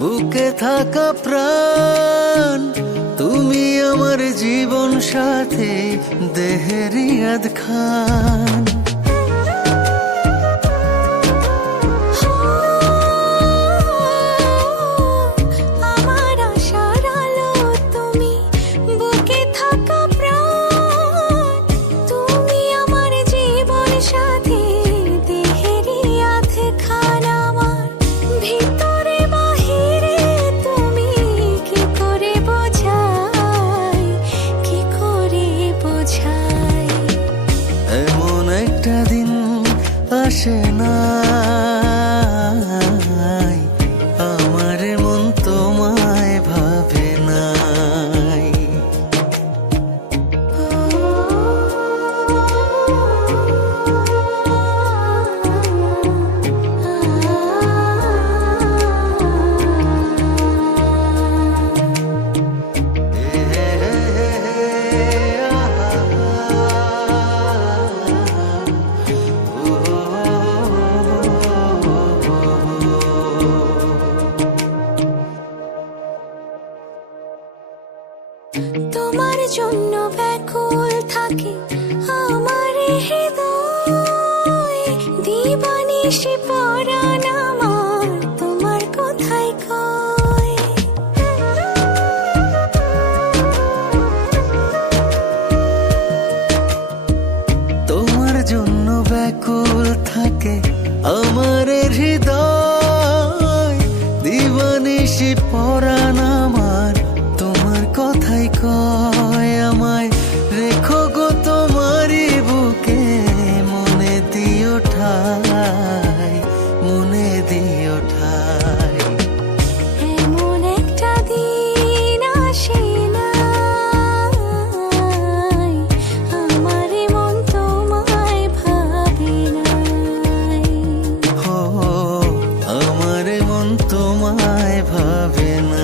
বুকে থাকা প্রাণ তুমি আমার জীবন সাথী দেহের ইয়াদ খান। এমন একটা দিন আসে না আমার মন তোমায় ভাবে নাই। তোমার জন্য ব্যাকুল থাকে আমার হৃদয়, দিবানিশি পরাণ আমার তোমার কথাই কয়। তোমার জন্য ব্যাকুল থাকে আমার হৃদয়, দিবানিশি পরাণ আমার তোমার কথাই কয়। আমায় রেখো গো তোমারই বুকে, মনে দিও ঠাই, মনে দিও ঠাই। এমন একটা দিন আসে না আমার মন তোমায় ভাবে নাই। আমার মন তোমায় ভাবে না।